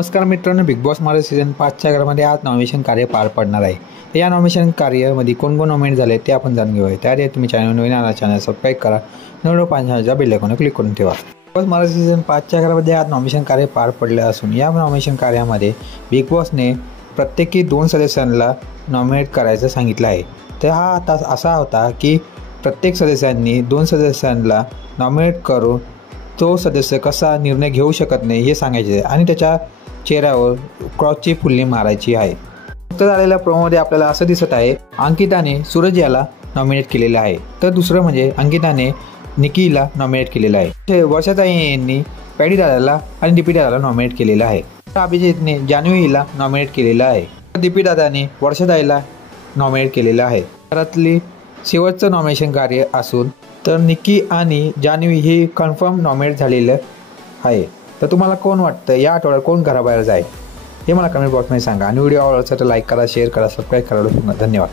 नमस्कार मित्रांनो, big boss Marathi season 5च्या घरामध्ये आज नॉमिनेशन कार्य पार पडणार आहे. तर या नॉमिनेशन कार्यामध्ये कोण नॉमिनेट झाले ते आपण जाणून घेऊया. त्याआधी तुम्ही चॅनल नवीन आला चॅनल सबस्क्राईब करा, नवीन पाहण्याच्या बेल आयकॉनवर क्लिक करून ठेवा. बिग बॉस मराठी सीझन 5च्या घरामध्ये आज नॉमिनेशन कार्य पार पडले असून या नॉमिनेशन कार्यामध्ये बिग बॉसने प्रत्येकी 2 सदस्यांना नॉमिनेट करायचं सांगितलं आहे. तर हा आता असा होता की प्रत्येक सदस्यांनी 2 सदस्यांना नॉमिनेट करून तो सदस्य कसा निर्णय घेऊ शकत नाही हे सांगायचे आहे आणि त्याच्या चेहऱ्यावर क्रॉसची फुल्ली मारायची आहे. फक्त झालेल्या प्रोमोमध्ये आपल्याला असं दिसत आहे अंकिताने सूरज याला नॉमिनेट केलेलं आहे. तर दुसरं म्हणजे अंकिताने निकीला नॉमिनेट केलेलं आहे. वर्षाताई यांनी पॅडी दादाला आणि दीपी दादाला नॉमिनेट केलेलं आहे. अभिजितने जान्हवी हिला नॉमिनेट केलेलं आहे. दीपी दादाने वर्षाताईला नॉमिनेट केलेलं आहे. घरातली शेवटचं नॉमिनेशन कार्य असून तर निकी आणि जान्हवी हे कन्फर्म नॉमिनेट झालेलं आहे. तर तुम्हाला कोण वाटतं या आठवड्यात कोण घराबाहेर जाईल हे मला कमेंट बॉक्समध्ये सांगा आणि व्हिडिओ आवडला तर लाईक करा, शेअर करा, सबस्क्राईब करा. धन्यवाद.